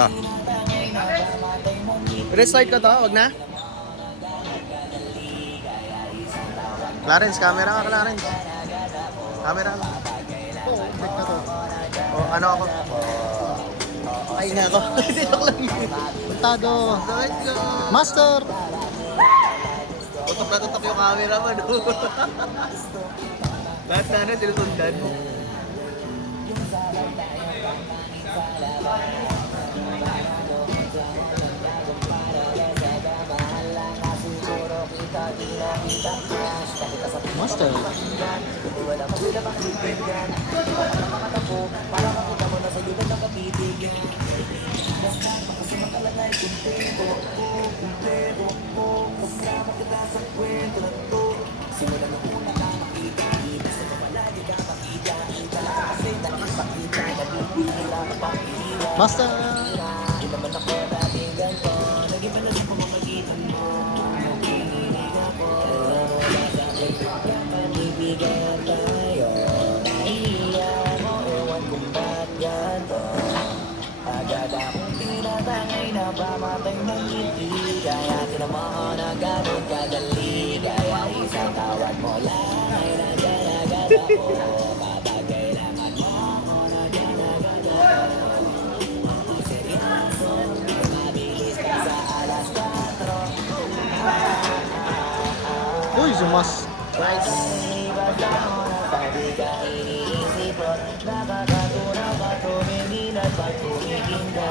Ah. Restart ko to, wag na? Clarence, camera ka, Clarence. Camera ka. Oo, check na to. O, ano ako? Ay na ako. Joke lang yun. Puntado. Sakit ko. Master! Tutok na tutok yung camera mo, no? Lahat na ano, sinusundan mo. Master. Master. Agad akong tinatangay na pamatay ng ngiti. Kaya tinamaan na ganun kadali. Kaya isang tawad mo lang ay nandyan agad ako. Kapag kailangan mo ako, nandyan agad ako. Ako seryoso, mabilis ka sa alas 4. Uy, sumas. Nice. Basta mo na sabi ka iniisip ko. Nakakatunaw ka tumingin at pag tumingin ka.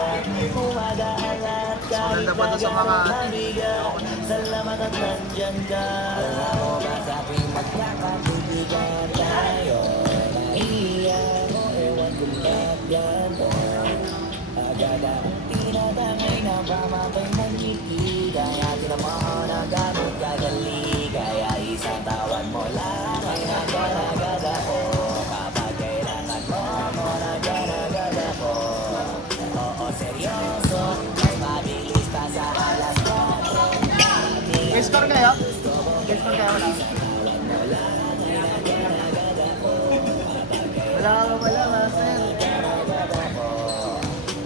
Umagaan lahat kahit Sunod na pa to sa mga mabigat. Salamat at nandyan ka. Alam mo ba sa tuwing magkakatubigan tayo? Nahiya mo, ewan kung ba't ganito. Agad akong tinatangay na pamatay ng ngiti. Kaya tinamaan na ganun kadali. Kaya isang tawad mo lang ay nagkaragad ako. Kapag kailangan mo ako, nagkaragad ako. Oo, seryoso, mas mabilis pa sa alas 4. May score kayo? May score kayo wala? Wala ka wala, master.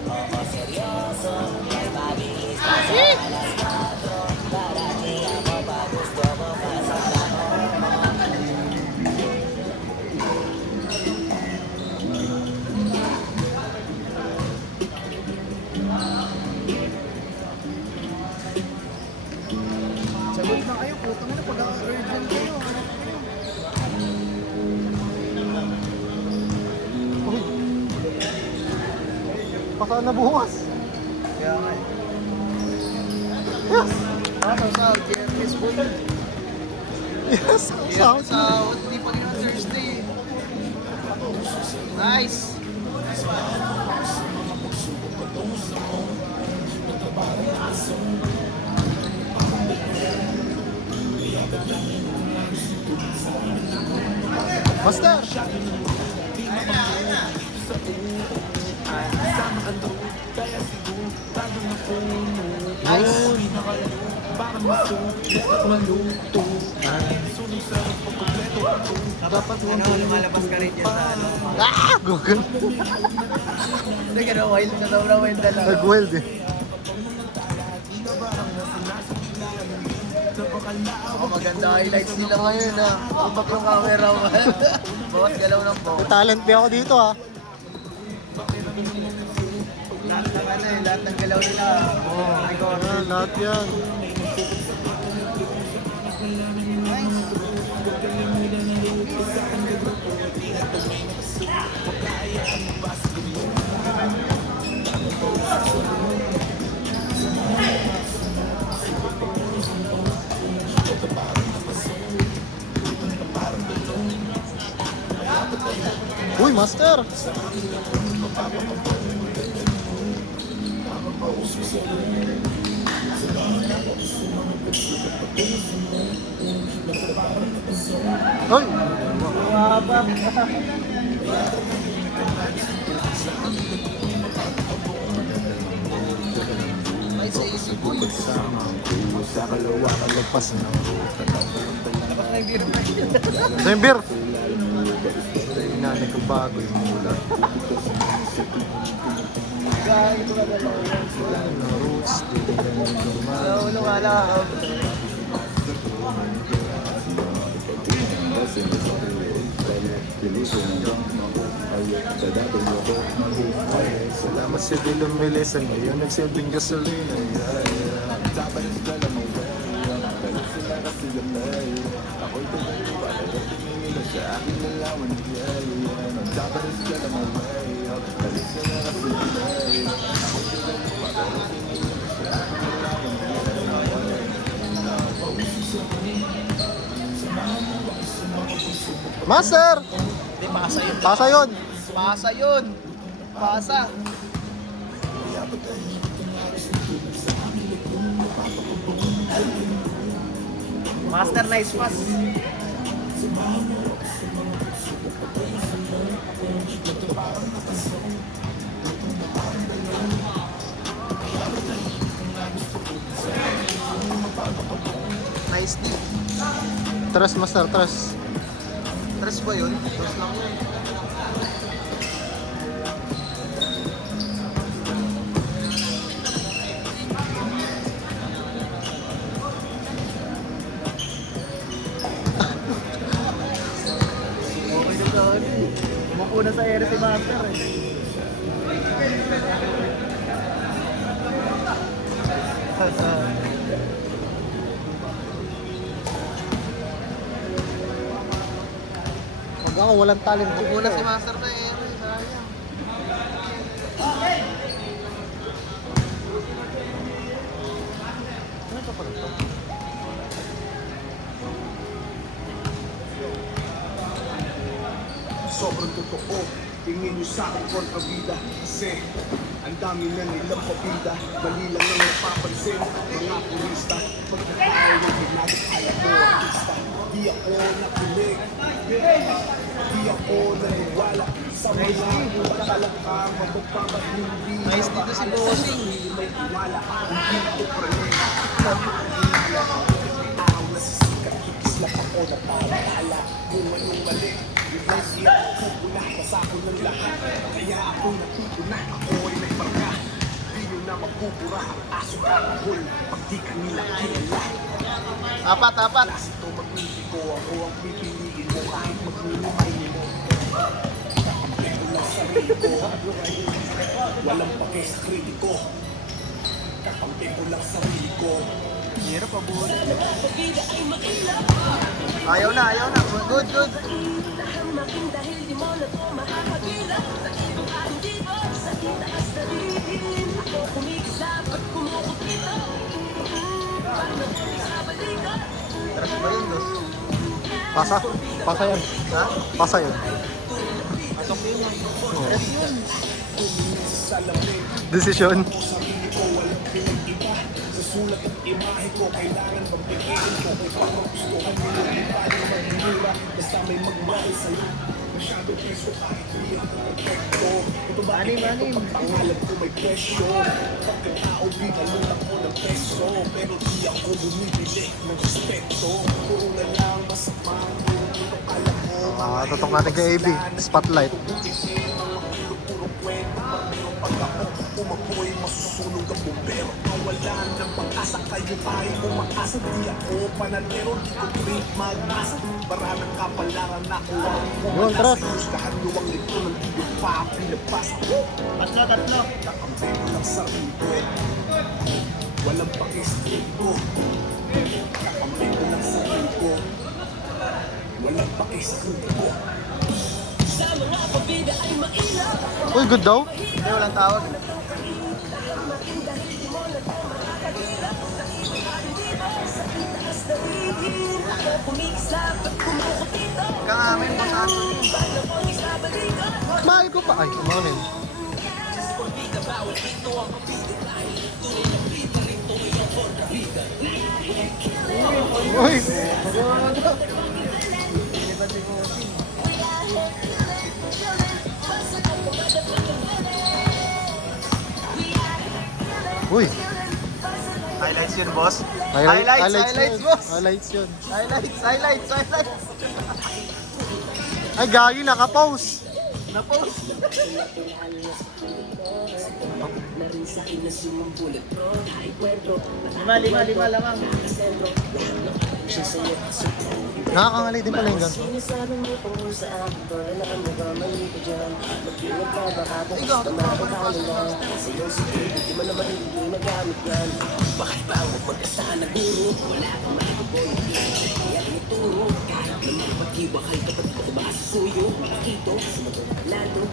Oo, seryoso, mas mabilis pa sa alas 4. Para di ako pa gusto mo pa sa Sagot na kayo, putang ina, pag-urgent kayo. Uy. Baka na bukas. Kaya nga eh. Yes! Ano sa GMS po yun? Yes! Sa Sound. hindi pa rin Thursday. Nice! Master! Nice! Dapat mo Ano, lumalabas ka rin dyan sa ano? Ah! Google. Hindi ka na wild na daw na wild na lang. Nag-weld eh. Ako maganda highlights nila ngayon ha. Tutok yung camera mo. Bawat galaw ng phone. May talent ba ako dito ah. Lahat ng ano eh, lahat ng galaw nila. Oo, ayan, lahat yan. Uy, master! Hoy! Ay, sa isip mo. Lagpas na. Tapos na yung biro na yun. Ito yung beer! Ito yung inanay ko bago yung mula. Galing ko na dalawa. Roots, di ganun normal. Sa ulo nga lang. Salamat sa Dilong Melisan ngayon, nagsilbing gasolina. Master! Hindi, pasa yun. Pasa yun! Pasa yun. Pasa. Master, nice pass. Nice deep. Tres, Master, tres. Tres ba yun? Tres lang yun. Okay na sa ano eh. Umupo na sa ere si Master eh. Huwag ako, walang talent. Umupo na si Master sa ere. Sayang. Ano ito pala ito? Sobrang totoo, tingin nyo sa akin kontrabida. Kasi ang dami na nilang pabida. Mali lang ang napapansin, mga turista. Pagkakaya ng ginagakaya ko artista. Di ako nakilig, di ako naniwala sa mga pagkalakang mapagpapat hindi. Nice dito si Bossing. May tiwala, hindi ko praning. Araw na sisikat, kikislap ako na para kung anong mali. Kasi ako puna, pasako ng lahat. Kaya ako natutuna, ako ay nagparga. Di nyo na mapupura ang aso kakahol pag di kanila kilala. Apat, apat. Alas ito magmiti ko, ako ang pipiliin mo kahit maglulumay mo. Kakampi ko lang sarili ko. Walang pake sa kritiko. Kakampi ko lang sarili ko. Hirap pa buhay. Ayaw na, ayaw na. Good, good. Dahil di mo na to makakagila sa ibang ating diba sa itaas na rin ako kumikisap at kumukupito paano ko sa balikan Tres ba yun, Dos? Pasa? Pasa yan. Ha? Pasa yan. Pasok yun. Oh. Salamin Decision. sarili ko, walang pinag-iba. Sa sulat at imahe ko, kailangan bang bigyan ko kung paano gustuhan mo yung iba na magmura. Basta may magmahal sa'yo. Masyadong preso kahit hindi ako perfecto. Ito ba Anim, anim. pangalan ko may presyo? Pagkatao, binalun ako ng peso. Pero di ako bumibili ng respeto. Puro na lang masama. Puro ito kala ko. Tutok natin kay AB. Spotlight. Puro kwento, pero pag ako umapoy, masusunog ang bumbero. Kawalan ng pag-asa, kayo ay umakasa. Di ako panalero, di ko trip mag-asa. Para ng kapalaran ako ang Yun, Tras. Gustahan nyo ang ito ng iyo pa pinabas. Tatlo, tatlo. Kakampi ko lang sa rito. Walang pakistrik ko. Kakampi ko lang sa rito. Walang pakistrik ko. sa mga pabida ay mailap Uy, good daw. Hindi, walang tawag. dahil di mo na to makakagila sa ibang ating diba sa itaas na rin ako kumikisap at kumukupito Kangamin mo sa akin. paano ko sa balikan Mahal ko pa. Ay, kumanin. Uy! Uy! Highlights yun, boss. Highlights yun. boss. Highlights yun. Highlights. Ay, gagi, nakapost. Na-post. Lima lamang. Nakakangalay din pala yung ganito. Sinasabi mo tungkol sa akin, wala mo ba mali ko dyan? Mag-ingat ka baka kung Ikaw, makakalo lang. Sa iyong sikip, di mo naman hindi magamit yan. Bakit ba ako pagkasaan na guro? Wala akong makikipolo, kaya inituro. Kahit na makapag-iwakay kapag ko ba sa suyo? Makikito, sumagot ang lado.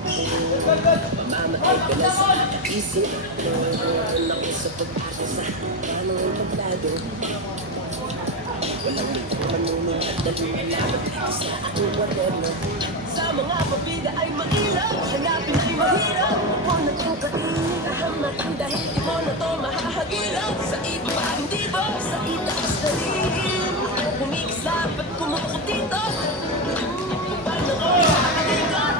Pamamatay ka na sa isip. Naroon ako sa pag-asa sa paano ang tablado. Walang manunong at nagmamalaman sa aking kwaderno. Sa mga pabida ay mainam, hanapin ay mahirap. Ako nagkukain, ahamakin dahil di mo na to mahahagilap. Sa iba hindi ba, sa itaas na rin. Ako kumikisap at kumukot dito. Paano ko makakalikat?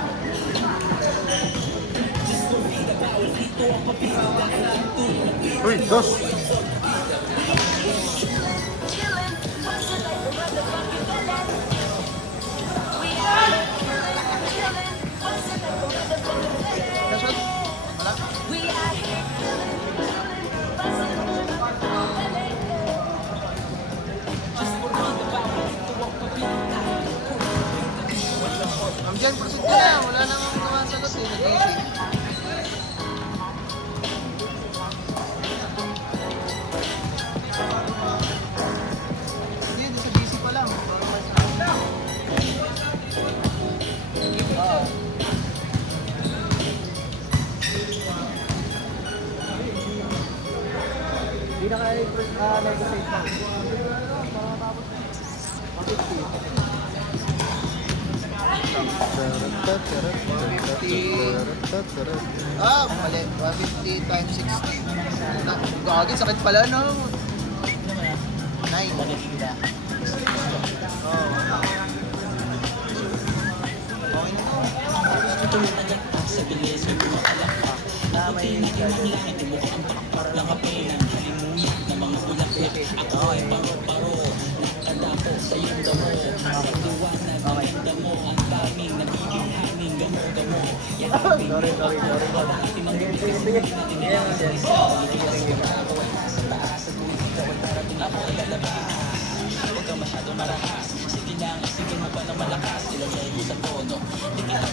Uy, dos! Chillin', bustin' like a motherfucking villain. We are chillin', bustin' like a motherfucking villain. We are here chillin', bustin' like a motherfucking villain. Ma'am Jen, proceed ka na. Wala namang sumasagot eh. Nag-easy. Hindi, doon sa DC pa lang. Oo. Hindi na kaya negotiate pa. Mali. 150 times 60. Gagi, sakit pala, no? 9. Oh. Okay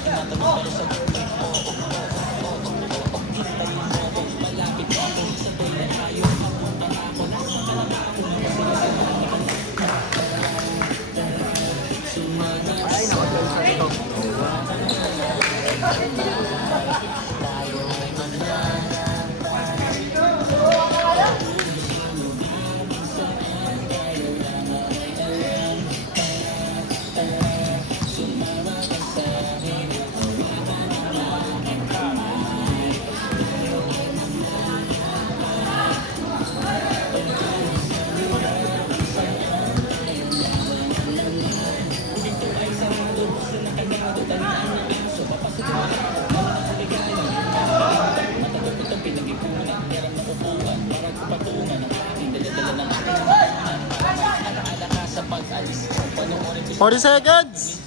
na to. Forty seconds!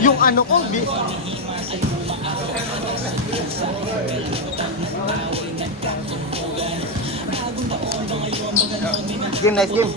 Yung ano ko, Game, nice game.